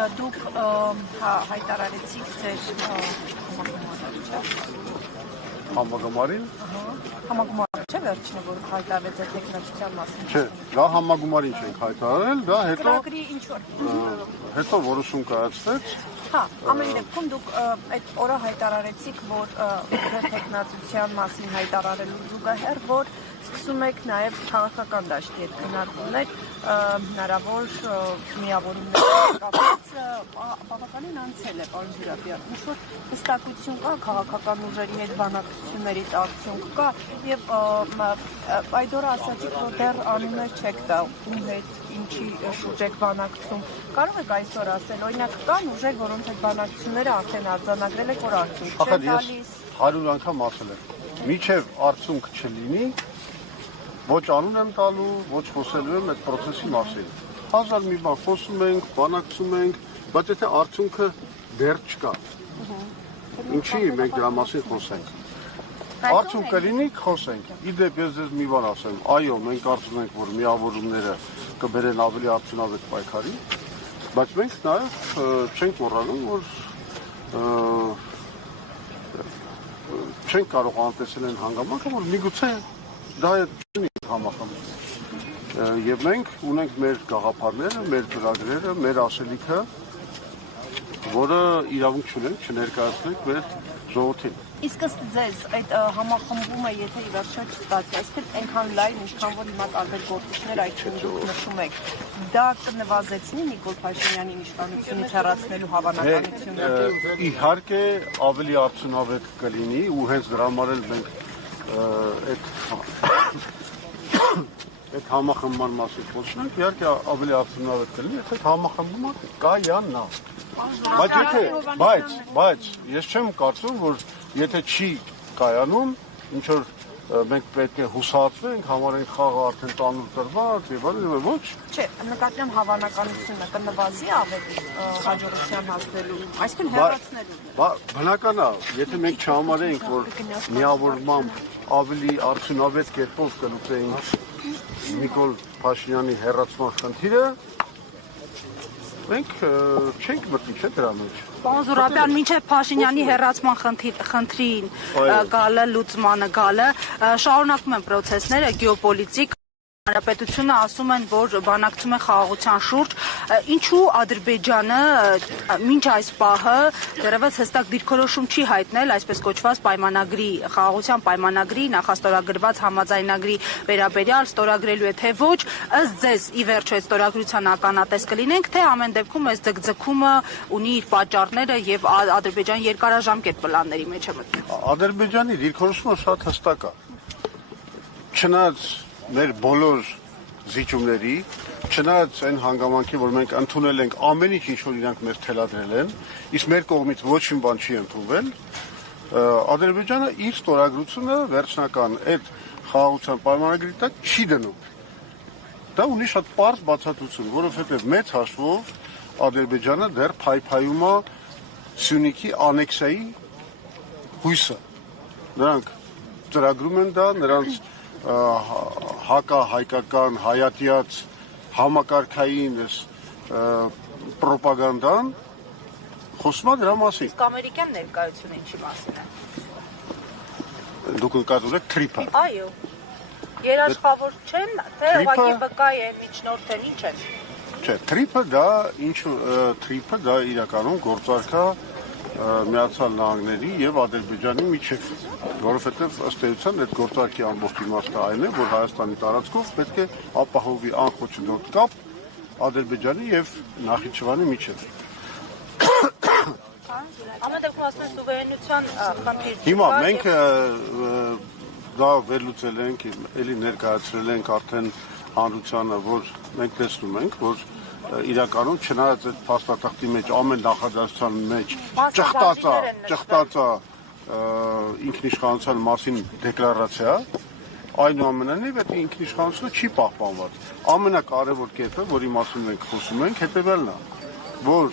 դուք հայտարարեցիք ձեր Համագումարին։ Համագումարը չէ վերջինը, որ հայտարարեց այդ տեխնոլոգիության մասին։ Չէ, դա համագումարին չենք հայտարարել, դա Ծրագրի ինչ որ հետո որոշում կայացվեց։ Հա, ամեն դեպքում դուք այդ օրը հայտարարեցիք, որ ձեր տեխնոլոգիության մասին հայտարարելու զուգահեռ, որ սկսում եք նաև քաղաքական դաշտի հետ քննարկումներ, հնարավոր միավորումներ կապված բավականին անցել է, պարոն Զուրաբյան, ինչ-որ հստակություն կա քաղաքական ուժերի հետ բանակցություններից արդյունք կա եւ այդ օրը ասացիք, որ դեռ անուններ չեք տա, ում հետ ինչի շուրջ եք բանակցում, կարող եք այսօր ասել, օրինակ կան ուժեր, որոնց հետ բանակցությունները արդեն արձանագրել եք, որ արդյունք չեն տալիս։ 100 անգամ ասել եմ, միջև արդյունք չլինի, ոչ անուն եմ տալու, ոչ խոսելու եմ այդ process-ի մասին։ Հազար մի բան խոսում ենք, բանակցում ենք, բայց եթե արդյունքը դեռ չկա, ինչի մենք դրա մասին խոսենք։ Արդյունք կլինի, խոսենք։ Իդեպ ես ձեզ մի բան ասեմ, այո, մենք կարծում ենք, որ միավորումները կբերեն ավելի արդյունավետ պայքարի, բայց մենք նաև չենք մոռանում, որ չենք կարող անտեսել այն հանգամանքը, որ միգուցե դա չի համախմբում։ Եվ մենք ունենք մեր գաղափարները, մեր ծրագրերը, մեր ասելիքը, որը իրավունք չունենք չներկայացնենք մեր ժողովրդին։ Իսկ ըստ ձեզ այդ համախմբումը, եթե ի վերջո չստացվի, այսինքն այնքան լայն, ինչքան որ հիմա տարբեր գործիչներ այդ դուք նշում եք, դա կնվազեցնի Նիկոլ Փաշինյանին իշխանությունից հեռացնելու հավանականությունը։ Իհարկե ավելի արդյունավետ կլինի ու հենց դրա համար էլ մենք այդ համախմբման մասին խոսում ենք, իհարկե ավելի արդյունավետ կլինի, եթե համախմբումը կայանա։ Բայց ես չեմ կարծում, որ եթե չի կայանում, ինչ որ մենք պետք է հուսահատվենք, համարենք խաղը արդեն տանուլ տրված եւ այլն, ոչ։ Չէ, նկատի եմ հավանականությունը կնվազի ավելի հաջողության հասնելու, այսինքն հեռացնելու։ Բնական է, եթե մենք չհամարենք, որ միավորմամբ ավելի արդյունավետ կերպով կլուծենք Նիկոլ Փաշինյանի հեռացման խնդիրը, մենք չենք մտնի չէ դրա մեջ։ Պարոն Զուրաբյան, մինչև Փաշինյանի հեռացման խնդրին գալը, լուծմանը գալը, շարունակվում են process-ները գեոպոլիտիկ, հանրապետությունը ասում են, որ բանակցում են խաղաղության շուրջ, ինչու Ադրբեջանը մինչ այս պահը դեռևս հստակ դիրքորոշում չի հայտնել այսպես կոչված պայմանագրի, խաղաղության պայմանագրի, նախաստորագրված համաձայնագրի վերաբերյալ ստորագրելու է, թե ոչ, ըստ ձեզ ի վերջո այդ ստորագրության ականատես կլինենք, թե ամեն դեպքում այս ձգձգումը ունի իր պատճառները եւ Ադրբեջանի երկարաժամկետ պլանների մեջ է մտնում։ Ադրբեջանի դիրքորոշումը շատ հստակ է։ Չնայած մեր բոլոր զիջումների, չնայած այն հանգամանքի, որ մենք ընդունել ենք ամեն ինչ, ինչ որ իրանք մեզ թելադրել են, իսկ մեր կողմից ոչ մի բան չի ընդունվել, Ադրբեջանը իր ստորագրությունը վերջնական այդ խաղաղության պայմանագրի տակ չի դնում։ Դա ունի շատ պարզ բացատրություն, որովհետև մեծ հաշվով Ադրբեջանը դեռ փայփայում է Սյունիքի անեքսիայի հույսը։ Նրանք ծրագրում են դա, նրանց հակահայկական, հայատյաց, համակարգային պրոպագանդան խոսում է դրա մասին։ Իսկ ամերիկյան ներկայությունը ինչի մասին է։ Դուք նկատում եք թրիփը։ Այո։ Երաշխավոր չեն, թե ուղղակի վկայ են, միջնորդ են, ինչ են։ Չէ, թրիփը դա իրականում գործարք է Միացյալ Նահանգների եւ Ադրբեջանի միջեւ, որովհետեւ ըստ էության այդ գործարքի ամբողջ իմաստը այն է, որ Հայաստանի տարածքով պետք է ապահովի անխոչնդոտ կապ Ադրբեջանի եւ Նախիջևանի միջեւ։ Ամեն դեպքում ասում են սուվերենության խնդիր։ Հիմա մենք դա վերլուծել ենք, էլի ներկայացրել ենք արդեն հանրությանը, որ մենք տեսնում ենք, որ իրականում չնայած այդ փաստաթղթի մեջ ամեն նախադասության մեջ ճխտած է ինքնիշխանության մասին դեկլարացիա, այնուամենայնիվ այդ ինքնիշխանությունը չի պահպանված։ Ամենակարևոր կետը, որի մասին մենք խոսում ենք, հետևյալն է, որ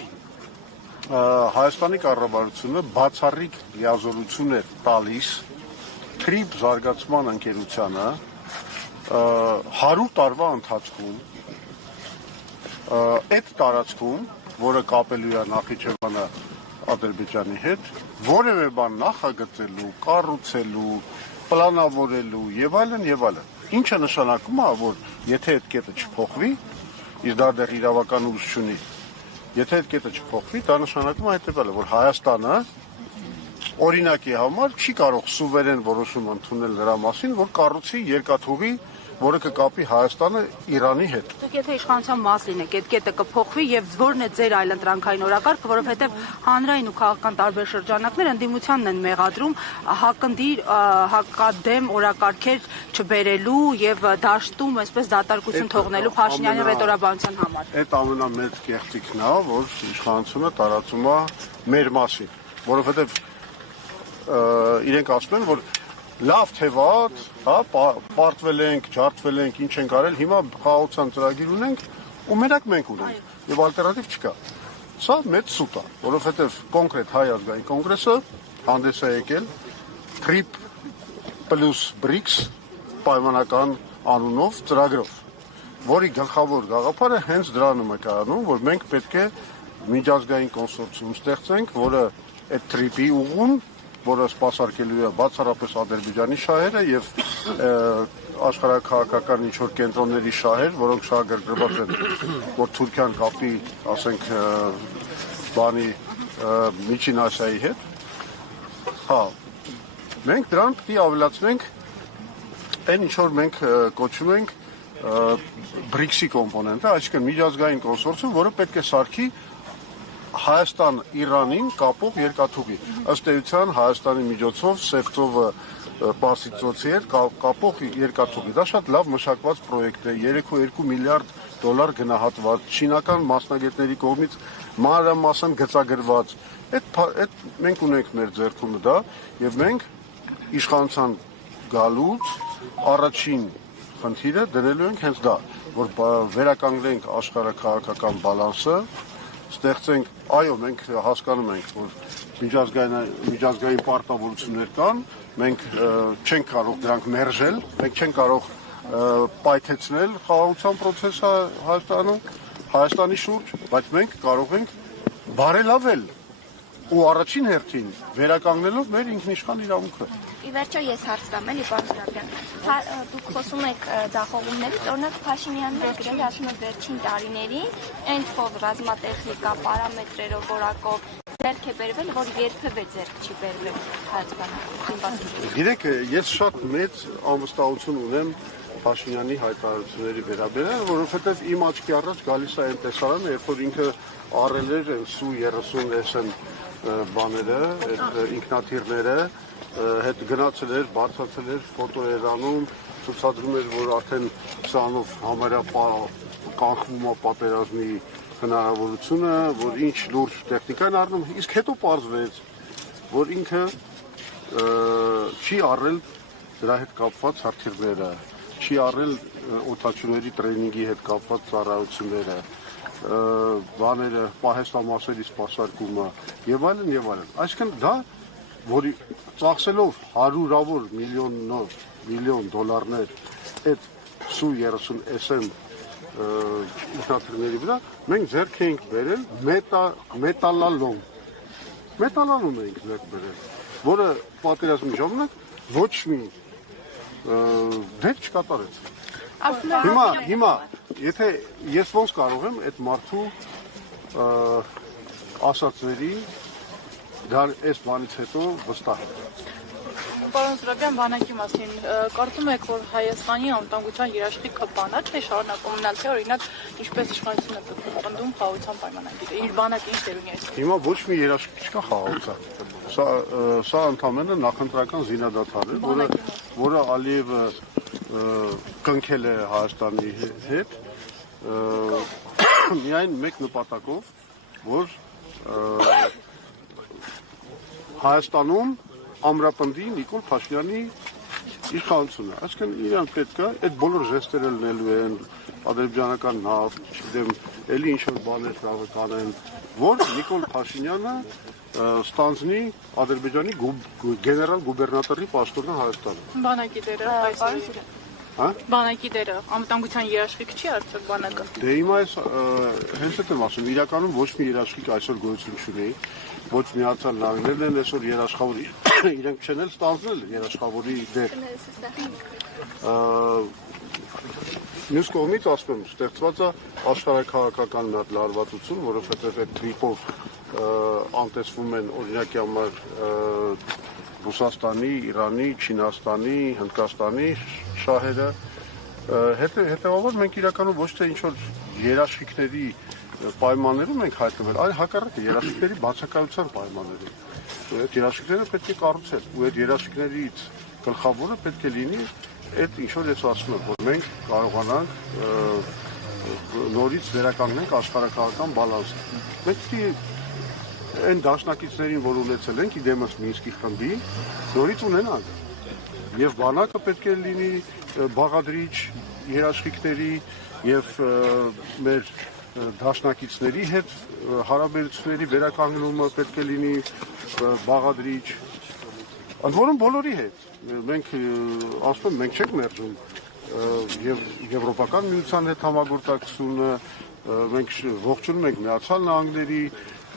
Հայաստանի կառավարությունը բացառիկ լիազորություն է տալիս թրիփ զարգացման ընկերությանը 100 տարվա ընթացքում այդ տարածքում որը կապելու է Նախիջևանը Ադրբեջանի հետ, որևէ բան նախագծելու, կառուցելու, պլանավորելու եւ այլն եւ այլն։ Ինչը նշանակում է, որ եթե այդ կետը չփոխվի, իսկ դա դեռ իրավական ուժ չունի, եթե այդ կետը չփոխվի, դա նշանակում է հետեւյալը, որ Հայաստանը օրինակի համար չի կարող սուվերեն որոշում ընդունել նրա մասին, որ կառուցի երկաթուղի, որը կկապի Հայաստանը Իրանի հետ։ Դուք եթե իշխանության մաս լինեք, այդ կետը կփոխվի եւ ո՞րն է ձեր այլընտրանքային օրակարգը, որովհետեւ հանրային ու քաղաքական տարբեր շրջանակներ ընդդիմությանն են մեղադրում հակնդիր հակադեմ օրակարգեր չբերելու եւ դաշտում այսպես դատարկություն թողնելու Փաշինյանի ռետորաբանության համար։ Այդ ամենամեծ կեղծիքն է, որ իշխանությունը տարածում է մեր մասին, որովհետեւ իրենք ասում են, որ լավ թե վատ, հա, պարտվել ենք, ջարդվել ենք, ինչ ենք արել, հիմա խաղաղության ծրագիր ունենք ու մենակ մենք ունենք եւ ալտերնատիվ չկա։ Սա մեծ սուտ է, որովհետեւ կոնկրետ Հայ ազգային կոնգրեսը հանդես է եկել TRIP plus BRICS պայմանական անունով ծրագրով, որի գլխավոր գաղափարը հենց դրանում է կայանում, որ մենք պետք է միջազգային կոնսորցիում ստեղծենք, որը այդ TRIP-ի ուղուն, որը սպասարկելու է բացառապես Ադրբեջանի շահերը եւ աշխարհաքաղաքական ինչ-որ կենտրոնների շահեր, որոնք շահագրգռված են, որ Թուրքիան կապի, ասենք, բանի Միջին Ասիայի հետ։ Հա, մենք դրան պետք է ավելացնենք այն ինչ որ մենք կոչում ենք BRICS-ի կոմպոնենտը, այսինքն միջազգային կոնսորցիում, որը պետք է սարքի Հայաստան-Իրանին կապող երկաթուղի։ Ըստ էության Հայաստանի միջոցով Սևծովը Պարսից ծոցի հետ կապող երկաթուղի։ Դա շատ լավ մշակված պրոյեկտ է, 3.2 միլիարդ դոլար գնահատված, չինական մասնագետների կողմից մանրամասն գծագրված։ Այդ մենք ունենք մեր ձեռքում դա եւ մենք իշխանության գալուց առաջին խնդիրը դրելու ենք հենց դա, որ վերականգնենք աշխարհաքաղաքական բալանսը, ստեղծենք, այո, մենք հասկանում ենք, որ միջազգային պարտավորություններ կան, մենք չենք կարող դրանք մերժել, մենք չենք կարող պայթեցնել խաղաղության process-ը Հայաստանի շուրջ, բայց մենք կարող ենք բարելավել ու առաջին հերթին վերականգնելով մեր ինքնիշխան իրավունքը։ Ի վերջո ես հարց տամ, էլի պարոն Զուրաբյան, դուք խոսում եք ձախողումներից, օրինակ Փաշինյանն է գրել, ասում է վերջին տարիներին end-of ռազմատեխնիկա պարամետրերով որակով ձեռք է բերվել, որ երբևէ ձեռք չի բերվել հայաստանում։ Գիտեք, ես շատ մեծ անվստահություն ունեմ Փաշինյանի հայտարարությունների վերաբերյալ, որովհետև իմ աչքի առաջ գալիս է այն տեսարանը, երբ որ ինքը առել էր Su-30 SM բաները, այդ ինքնաթիռները, հետ գնացել էր, բարձրացել էր, ֆոտո էր անում, ցուցադրում էր, որ արդեն սրանով համարյա կանխվում է պատերազմի հնարավորությունը, որ ինչ լուրջ տեխնիկա են առնում, իսկ հետո պարզվեց, որ ինքը չի առել դրա հետ կապված հրթիռները, չի առել օդաչուների տրեյնինգի հետ կապված ծառայությունները, բաները, պահեստամասերի սպասարկումը եւ այլն եւ այլն։ Այսինքն դա, որի ծախսելով հարյուրավոր միլիոն դոլարներ այդ Su-30 SM ինքնաթիռների վրա, մենք ձեռք էինք բերել մետալալոմ էինք ձեռք բերել, որը պատերազմի ժամանակ ոչ մի դեր չկատարեց։ Հիմա, եթե ես ոնց կարող եմ այդ մարդու ասածների այս բանից հետո վստահել։ Պարոն Զուրաբյան, բանակի մասին կարծում եք, որ Հայաստանի անվտանգության երաշխիքը բանակ է շարունակում մնալ, թե օրինակ ինչպես իշխանությունը պնդում խաղաղության պայմանագիրը, իր բանակը ինչ դեր ունի այս։ Հիմա ոչ մի երաշխիք չկա խաղաղության։ Սա ընդհանրապես նախընտրական զինադադար է, որը Ալիևը կնքել է Հայաստանի հետ միայն մեկ նպատակով, որ Հայաստանում ամրապնդի Նիկոլ Փաշինյանի իշխանությունը։ Այսինքն իրան պետք է այդ բոլոր ժեստերը լինելու են, ադրբեջանական նավթ, չգիտեմ, էլի ինչ-որ բաներ կարող կանեն, որ Նիկոլ Փաշինյանը ստանձնի Ադրբեջանի գեներալ գուբերնատորի պաշտոնը Հայաստանում։ Բանակի դերը այս Հա? Բանակի դերը անվտանգության երաշխիք չի արդյոք բանակը։ Դե հիմա այս հենց այդ եմ ասում, իրականում ոչ մի երաշխիք այսօր գոյություն չունի, ոչ Միացյալ Նահանգներն են այսօր երաշխավորի, իրենք չեն էլ ստանձնել երաշխավորի դեր։ Մյուս կողմից ասում եմ, ստեղծված է աշխարհաքաղաքական մի հատ լարվածություն, որովհետև այդ տրիպով անտեսվում են օրինակի համար Ռուսաստանի, Իրանի, Չինաստանի, Հնդկաստանի շահերը, հետևաբար մենք իրականում ոչ թե ինչ-որ երաշխիքների պայմաններում ենք հայտնվել, այլ հակառակը երաշխիքների բացակայության պայմաններում։ Այդ երաշխիքները պետք է կառուցել, ու այդ երաշխիքներից գլխավորը պետք է լինի այդ ինչ-որ ես ասում եմ, որ մենք կարողանանք նորից վերականգնենք աշխարհաքաղաքական բալանսը։ Մենք այն դաշնակիցներին, որ ունեցել ենք իդեմս Մինսկի խմբի, նորից ունենանք։ Եվ բանակը պետք է լինի բաղադրիչ երաշխիքների եւ մեր դաշնակիցների հետ հարաբերությունների վերականգնումը պետք է լինի բաղադրիչ։ Ընդ որում բոլորի հետ։ Մենք ասում եմ, մենք չենք մերժում եւ եվրոպական միության հետ համագործակցությունը, մենք ողջունում ենք Միացյալ Նահանգների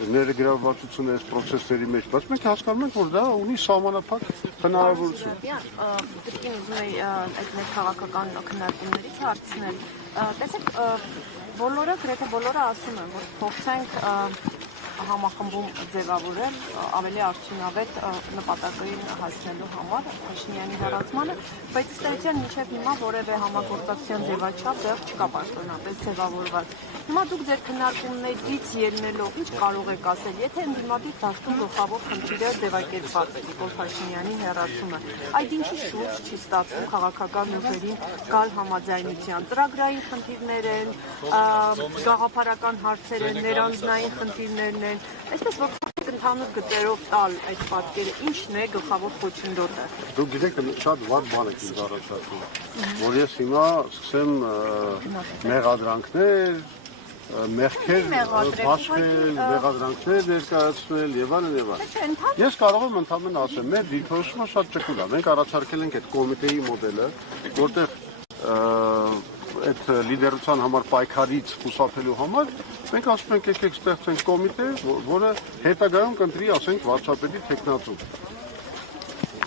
ներգրավվածությունը այս process-ների մեջ, բայց մենք հասկանում ենք, որ դա ունի սահմանափակ հնարավորություն։ Դրկին ուզում եի այդ մեր քաղաքական քննարկումներից հարցնել։ Տեսեք, բոլորը, գրեթե բոլորը ասում են, որ փորձենք համախմբում ձևավորել ավելի արդյունավետ նպատակային հասնելու համար Փաշինյանի հեռացմանը, բայց ըստ էության մինչև հիմա որևէ համագործակցության ձևաչափ դեռ չկա պաշտոնապես ձևավորված։ Հիմա դուք ձեր քննարկումներից ելնելով ինչ կարող եք ասել, եթե ընդդիմադիր դաշտում գլխավոր խնդիրը ձևակերպված է Նիկոլ Փաշինյանի հեռացումը, այդ ինչի շուրջ չի ստացվում քաղաքական ուժերին գալ համաձայնության, ծրագրային խնդիրներ են, գաղափարական հարցեր են, ներանձնային խնդիրներն են, այսպես որ ընդհանուր գծերով տալ այդ պատկերը, ինչն է գլխավոր խոչընդոտը։ Դուք գիտեք, շատ վատ բան եք ինձ առաջարկում, որ ես հիմա սկսեմ մեղադրանքներ, մեղքեր, բաշխել, մեղադրանքներ ներկայացնել եւ այլն եւ այլն։ Ես կարող եմ ընդհանրապես ասեմ, մեր դիրքորոշումը շատ ճկուն է։ Մենք առաջարկել ենք այդ կոմիտեի մոդելը, որտեղ այդ լիդերության համար պայքարից խուսափելու համար մենք ասում ենք եկեք ստեղծենք կոմիտե, որը հետագայում կընտրի, ասենք, վարչապետի թեկնածու։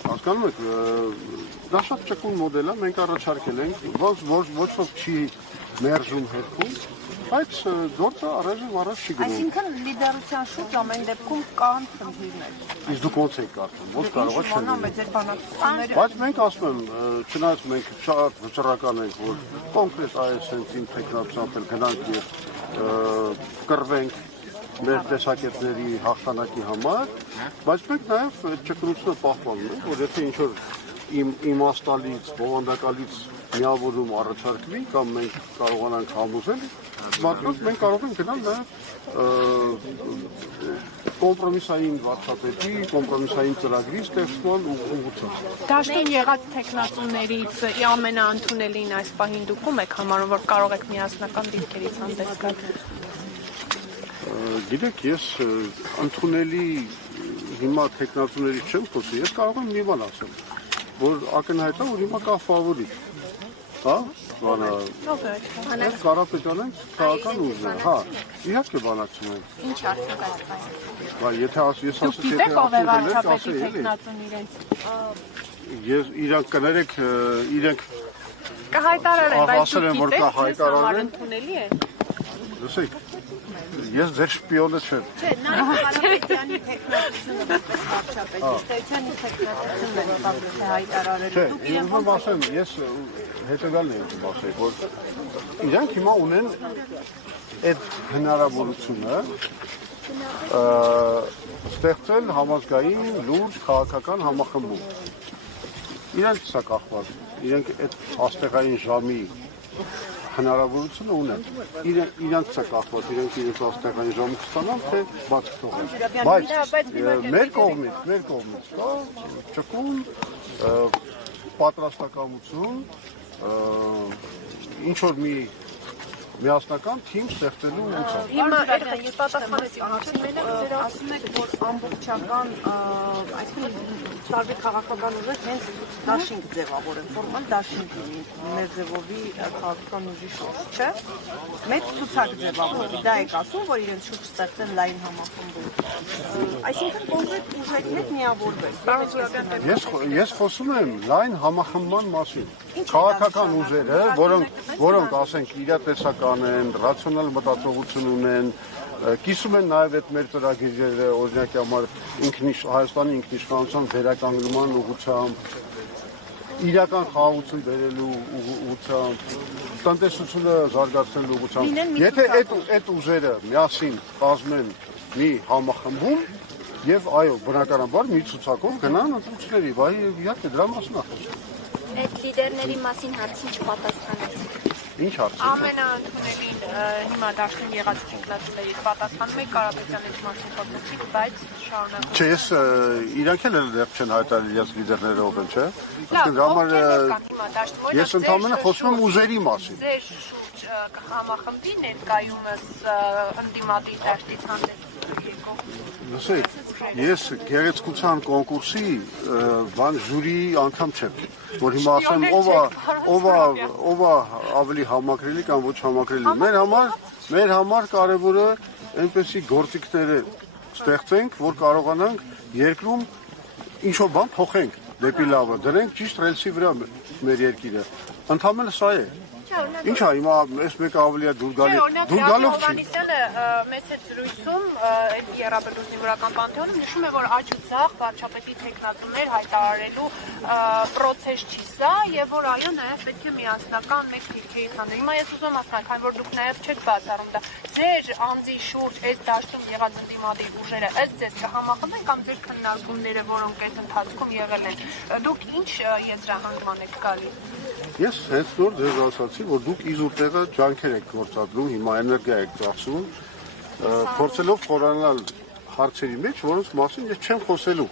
Հասկանում եք, դա շատ ճկուն մոդել է, մենք առաջարկել ենք, ոչ ոք չի մերժում հետքում, բայց գործը առայժմ առաջ չի գնում։ Այսինքն լիդերության շուրջ ամեն դեպքում կան խնդիրներ։ Իսկ դուք ոնց եք կարծում, ոնց կարող է չլինի։ Ձեր բանակցությունները։ Բայց մենք ասում եմ, չնայած մենք շատ վճռական ենք, որ կոնկրետ ISN-ին տեխնոլոգիությամբ էլ գնանք եւ կռվենք մեր տեսակետների հաղթանակի համար, բայց մենք նաեւ ճկունությունը պահպանում ենք, որ եթե ինչ-որ իմաստալից, բովանդակալից միավորում առաջարկվի կամ մենք կարողանանք համոզել, մենք կարող ենք գնալ նաեւ կոմպրոմիսային վարչապետի, կոմպրոմիսային ծրագրի ստեղծման ուղղությամբ։ Դաշտում եղած տեխնացուներից ամենաընդունելին այս պահին դուք ում եք համարում, որ կարող եք միասնական դիրքերից հանդես գալ։ Գիտեք, ես ընդունելի հիմա տեխնացուներից չեմ խոսի, ես կարող եմ մի բան ասել, որ ակնհայտ է, որ հիմա կա ֆավորիտ, հա, բանը, ես Կարապետյանն քաղաքական ուժն է, հա, իհարկե բանակցում ենք։ Ինչ արդյոք այս պահին։ Բայց եթե ես ասես, Դուք գիտեք ով է վարչապետի տեխնացուն իրենց։ Ես իրանք կներեք, իրենք Կհայտարարեն, բայց ասել են, որ կա հայտարարեն, ընդունելի է։ լսեք, ես ձեր շպիոնը չեմ։ Չէ, նա Կարապետյանի տեխնացությունը որպես վարչապետ, Ստեյցյանի տեխնացությունն է պատրաստ հայտարարել։ Չէ, Դուք ես ում ասեմ, ես հետևյալն եմ ասել, որ իրանք հիմա ունեն այդ հնարավորությունը ստեղծել համազգային լուրջ քաղաքական համախմբում։ Իրանք սա կախված, իրանք այդ աստեղային ժամի հնարավորությունը ունեն։ Իրանք սա կախված, իրանք իրենց աստեղային ժամը կստանան, թե բաց կթողեն։ Բայց մեր կողմից կա ճկուն պատրաստակամություն, ինչ որ մի միասնական թիմ ստեղծելու ուղղությամբ։ Հիմա այդ պատասխանեցի հարցին, ասում եք, որ ամբողջական, այսինքն տարբեր քաղաքական ուժեր հենց դաշինք ձևավորեն, ֆորմալ դաշինք լինի Մերձևովի քաղաքական ուժի շուրջ, չէ՞։ Մեծ ցուցակ ձևավորի, դա եք ասում, որ իրենց շուրջ ստեղծեն լայն համախմբում։ Այսինքն կոնկրետ ուժերի հետ միավորվել։ Ես խոսում եմ լայն համախմբման մասին։ Քաղաքական ուժերը, որոնք ասենք իրատեսական են, ռացիոնալ մտածողություն ունեն, կիսում են նաև այդ մեր ծրագիրները, օրինակի համար Հայաստանի ինքնիշխանության վերականգնման ուղղությամբ, իրական խաղաղություն բերելու ուղղությամբ, տնտեսությունը զարգացնելու ուղղությամբ։ Եթե այդ ուժերը միասին կազմեն մի համախմբում եւ այո, բնականաբար մի ցուցակով գնան ընտրությունների, բայ իհարկե դրա մասին է խոսքը։ Այդ լիդերների մասին հարցին չպատասխանեցիք։ Ինչ հարց։ Ամենաընդունելին հիմա դաշտին եղած ինքնացիների պատասխանում եք Կարապետյանի մասին խոսեցիք, բայց շարունակում։ Չէ, ես իրանք էլ դեռ չեն հայտարարել իրենց լիդերները ով են, չէ։ Ես ընդհանրապես խոսում եմ ուժերի մասին։ Ձեր շուրջ համախմբի ներկայումս ընդդիմադիր դաշտից հանդես եկող։ Լսեք, ես գեղեցկության կոնկուրսի բան ժյուրիի անդամ չեմ, որ հիմա ասեմ ով է ավելի համակրելի կամ ոչ համակրելի։ Մեր համար կարևորը այնպեսի գործիքներ ստեղծենք, որ կարողանանք երկրում ինչ-որ բան փոխենք դեպի լավը, դրենք ճիշտ ռելսի վրա մեր երկիրը։ Ընդհանրապես սա է։ Ինչ է հիմա այս մեկը ավելի է դուր գալով չի։ Հովհաննիսյանը մեծ հետ զրույցում այդ Եռաբեդու զինվորական պանթեոնում նշում է, որ աջուձախ վարչապետի թեկնածուներ հայտարարելու process չի սա եւ որ այո նաեւ պետք է միասնական մեկ դիրքերի քանդել։ Հիմա ես ուզում եմ ասել, քանի որ դուք նաեւ չեք բացառում դա, ձեր անձի շուրջ այս դաշտում եղած ընդդիմադիր ուժերը ըստ ձեզ կհամախմբեն կամ ձեր քննարկումները, որոնք այդ ընթացքում եղել են, դուք ինչ եզրահանգման եք գալիս։ Ես հենց նոր ձեզ ասացի, որ դուք իզուր տեղը ջանքեր եք գործադրում, հիմա էներգիա եք ծախսում, փորձելով խորանալ հարցերի մեջ, որոնց մասին ես չեմ խոսելու։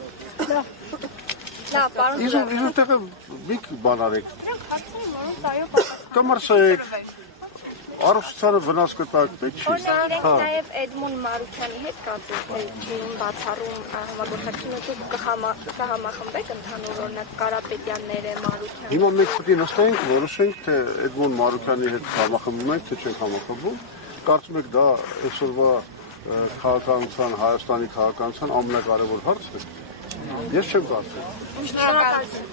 Լավ, պարոն Իզուր տեղը մի բան արեք։ հարցին, որոնց այո պատասխան։ Կմրսեք, առողջությանը վնաս կտակ, պետք չի։ Օրինակ իրենք նաև Էդմոն Մարուքյանի հետ կազմում բացառում համագործակցությունը դուք կհամախմբեք ընդհանուր օրինակ Կարապետյանները, Մարուքյան։ Հիմա մենք պետք է նստենք, որոշենք, թե Էդմոն Մարուքյանի հետ համախմբում ենք, թե չենք համախմբում։ Կարծում եք դա այսօրվա քաղաքականության, Հայաստանի քաղաքականության ամենակարևոր հարցն է։ Ես չեմ կարծում։ Շնորհակալություն։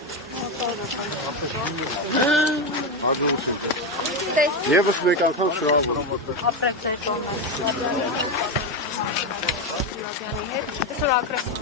Եվս մեկ անգամ շնորհակալ։ Ապրեք ձեր կողմը։ Այսօր ագրեսիվ